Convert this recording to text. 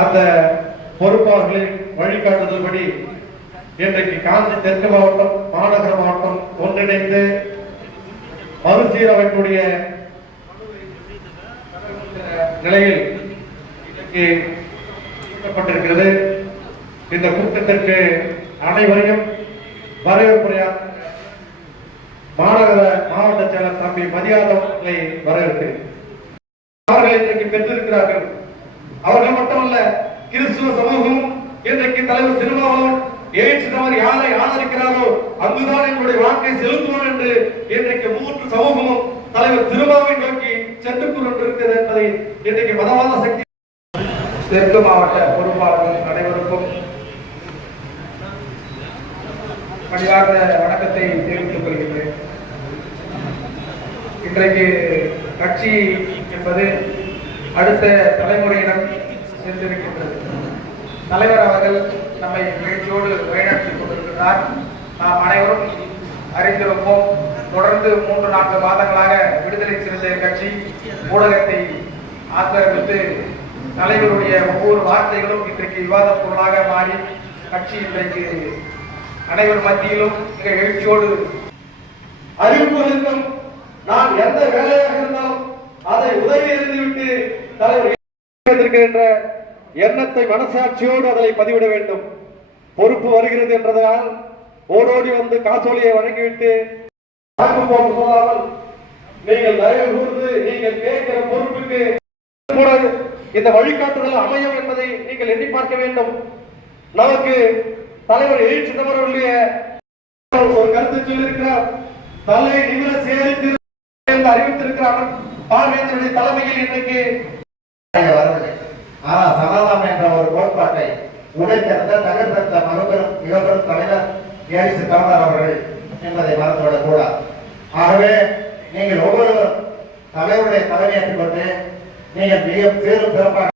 அந்த பொறுப்பாளர்களின் வழிகாட்டுதல்படி இன்றைக்கு காஞ்சி தெற்கு மாவட்டம் மாநகர மாவட்டம் ஒன்றிணைந்து மறுசீரமைப்புடைய நிலையில் இன்றைக்கு கூட்டப்பட்டிருக்கிறது. இந்த கூட்டத்திற்கு அனைவரையும் வரவேற்புரையாக மாநகர மாவட்ட செயலர் தம்பி மதியாதவர்களை வரவேற்கிறேன். அவர்கள் இன்றைக்கு பெற்றிருக்கிறார்கள். அவர்கள் மட்டுமல்ல, கிறிஸ்துவ சமூகமும் இன்றைக்கு தலைவர் திருமாவளவன் ஏற்றுவர் யாரை ஆதரிக்கிறாரோ அங்குதான் எங்களுடைய வாக்கை செலுத்துவோம் என்று இன்றைக்கு மூன்று சமூகமும் தலைவர் திருமாவை நோக்கி சென்று கொண்டிருக்கிறது என்பதை இன்றைக்கு மதவாத சக்தி தெற்கு மாவட்ட பொறுப்பாளர்கள் அனைவருக்கும் பணியாற்ற வணக்கத்தை தெரிவித்துக் கொள்கிறேன். இன்றைக்கு கட்சி என்பது அடுத்த தலைமுறையிடம் சென்றிருக்கின்றது. தலைவர் அவர்கள் நம்மை நிகழ்ச்சியோடு வழிநடத்திக் கொண்டிருக்கிறார். நாம் அனைவரும் அறிந்திருப்போம். தொடர்ந்து 3-4 மாதங்களாக விடுதலை சிறுத்தைகள் கட்சி ஊடகத்தை ஆக்கிரமித்து தலைவருடைய ஒவ்வொரு வார்த்தைகளும் இன்றைக்கு விவாத பொருளாக மாறி கட்சி இன்றைக்கு அனைவர் மத்தியிலும் மிக எழுச்சியோடு அறிவிப்பதற்கும் நான் எந்த வேலையாக இருந்தாலும் அதை உதவி எழுதிவிட்டு தலைவர் என்ற எண்ணத்தை மனசாட்சியோடு அதை பதிவிட வேண்டும். பொறுப்பு வருகிறது என்றதால் ஓடோடி வந்து காசோலியை வழங்கிவிட்டு சொல்லாமல் நீங்கள் தயவு கூர்ந்து நீங்கள் கேட்கிற பொறுப்புக்கு இந்த வழிகாட்டுதல் அமையும் என்பதை நீங்கள் எண்ணி பார்க்க வேண்டும். நமக்கு தலைவர் எழுச்சி சிதம்பரனுடைய ஒரு கருத்து சொல்லியிருக்கிறார். தலை நிமிர சேரித்து அறிவித்திருக்கிறார். பார்வையத்தினுடைய தலைமையில் இன்றைக்கு சனாதனம் என்ற ஒரு கோட்பாட்டை உடைத்தெடுத்த தகர்த்த மறுபெரும் மிகப்பெரும் தலைவர் ஏசி தமிழர் அவர்கள் என்பதை மறந்துவிடக் கூடாது. ஆகவே நீங்கள் ஒவ்வொருவரும் தலைவருடைய தலைமையேற்றுக் கொண்டு நீங்கள் மிக பெரும் சிறப்பாக